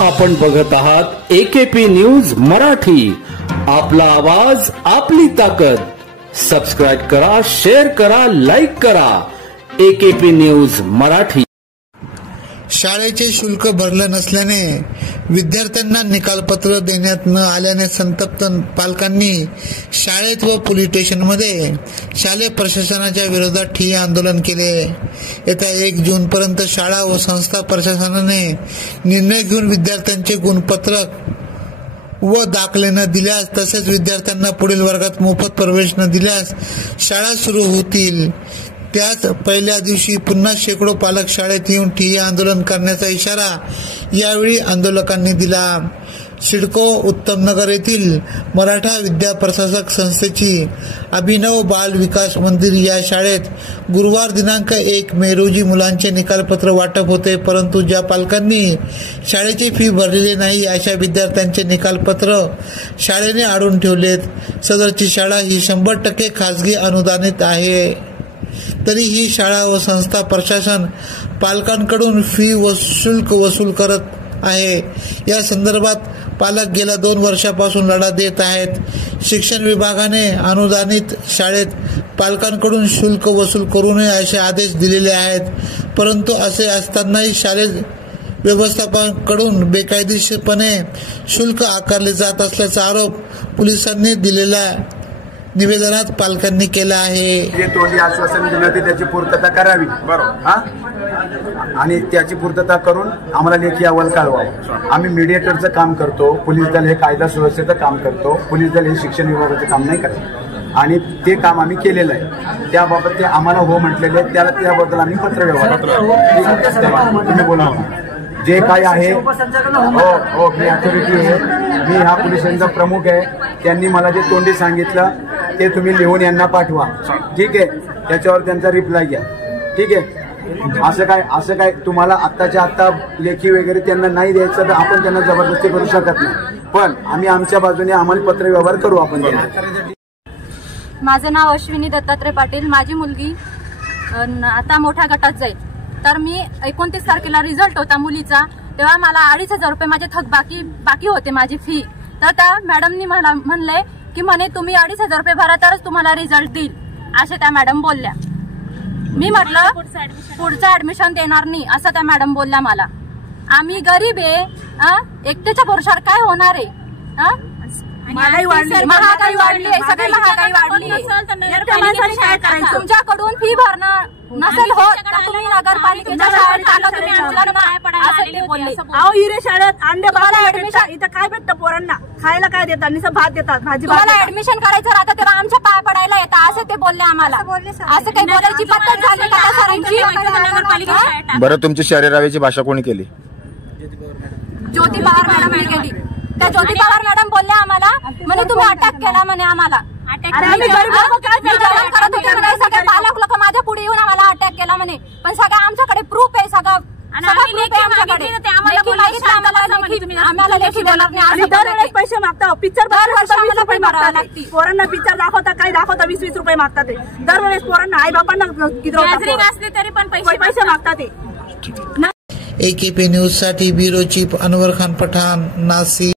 आपण बघत आहात AKP न्यूज मराठी, आपला आवाज आपली ताकद। सबस्क्राइब करा, शेअर करा, लाईक करा। AKP news Marathi. शाळेचे शुल्क भरले नसल्याने विद्यार्थ्यांना निकालपत्र देण्यात न आल्याने संतप्त पालकांनी शाळेत व पोलीस स्टेशनमध्ये शालेय प्रशासनाच्या विरोधात ठिय्या आंदोलन केले। येत्या 1 जून पर्यंत शाळा व संस्था प्रशासनाने निर्णय घेऊन विद्यार्थ्यांचे गुणपत्रक व दाखले न दिल्यास तसेच विद्यार्थ्यांना पुढील वर्गात मोफत प्रवेश न दिल्यास शाळा सुरू होतील। त्याच पहिल्या दिवशी पुन्हा शेकडो पालक शाळेत येऊन ठिय्या आंदोलन करण्याचा इशारा यावेळी आंदोलकांनी दिला। सिडको उत्तमनगर येथील मराठा विद्या प्रशासक संस्थेची अभिनव बाल विकास मंदिर या शाळेत गुरुवार दिनांक 1 मे रोजी मुलांचे निकालपत्र वाटप होते, परंतु ज्या पालकांनी शाळेची फी भरलेली नाही अशा विद्यार्थ्यांचे निकालपत्र शाळेने अडवून ठेवलेत। सदरची शाळा ही 100% खासगी अनुदानित आहे, तरी ही शाळा व संस्था प्रशासन पालकांकडून फी व शुल्क वसूल करत आहे। या संदर्भात पालक गेल्या 2 वर्षापासून लढा देत आहेत। शिक्षण विभागाने अनुदानित शाळेत पालकांकडून शुल्क वसूल करू नये असे आदेश दिलेले आहेत, परंतु असे असतानाही शाळेत व्यवस्थापनाकडून बेकायदेशीरपणे शुल्क आकारले जात असल्याचा आरोप पोलिसांनी दिलेला निवेदनात पालकांनी केला आहे। जे तोंडी आश्वासन दिलं ते त्याची पूर्तता करावी, बरोबर, आणि त्याची पूर्तता करून आम्हाला लेखी अहवाल कळवावा। आम्ही मीडिएटरचं काम करतो, पोलीस दल हे कायदा सुव्यवस्थेचं काम करतो, पोलीस दल हे शिक्षण विभागाचं काम नाही करत, आणि ते काम आम्ही केलेलं आहे। त्याबाबत ते आम्हाला हो म्हटलेले, त्याबद्दल आम्ही पत्रव्यवहार तुम्ही बोलावं जे काय आहे। हो, मी अथॉरिटी आहे, मी हा पोलिसांचा प्रमुख आहे। त्यांनी मला जे तोंडी सांगितलं ते तुम्ही लिहून यांना पाठवा, ठीक आहे, त्याच्यावर त्यांचा रिप्लाय घ्या, ठीक आहे। असं काय तुम्हाला आत्ताच्या आत्ता लेखी वगैरे त्यांना नाही द्यायचं तर आपण त्यांना जबरदस्ती करू शकत नाही, पण आम्ही आमच्या बाजूने आम्हाला पत्रव्यवहार करू आपण। माझं नाव अश्विनी दत्तात्रय पाटील। माझी मुलगी आता मोठ्या गटात जाईल, तर मी 29 तारखेला रिझल्ट होता मुलीचा, तेव्हा मला 2,500 रुपये माझे बाकी होते माझी फी। तर त्या मॅडमनी मला म्हणले की म्हणे तुम्ही 2,500 रुपये भरा तरच तुम्हाला रिझल्ट देईल, असे त्या मॅडम बोलल्या। मी म्हटलं पुढचं ऍडमिशन देणार नाही असं त्या मॅडम बोलल्या मला। आम्ही गरीब आहे, एकट्याच्या भरोशावर काय होणार आहे? महागाई वाढली, सगळी महागाई वाढली। तुमच्याकडून फी भरणं नसेल होत तर तुम्ही नगरपालिकेच्या शाळेत टाका, तुम्ही हिरे शाळेत अंडे ऍडमिशन इथं काय भेटतं पोरांना खायला? काय देतात? नुसतं भात देतात, भाजी। मला ऍडमिशन करायचं राहतं तेव्हा आमच्या पाया पडायला येतं असं ते बोलले आम्हाला। असं काही बोलायची पद्धत झाली का सरांची? बरं, तुमची शरीराची भाषा कोणी केली? ज्योती पवार मॅडमने केली। त्या ज्योती पवार मॅडम बोलल्या आम्हाला, म्हणे तुम्ही अटॅक केला म्हणे आम्हाला। सगळे पालक लोक माझ्या पुढे येऊन आम्हाला अटॅक केला म्हणे, पण सगळं आमच्याकडे प्रूफ आहे, सगळं आम्हाला लेखी देणार नाही। दरवेळेस पैसे मागता, पिक्चर पोरांना पिक्चर दाखवता, काय दाखवता 20-20 रुपये मागतात ते दरवेळेस पोरांना। आई बापांना असले तरी पण पैसे मागतात ते। AKP न्यूज साठी ब्युरो चीफ अनवर खान पठाण, नाशिक।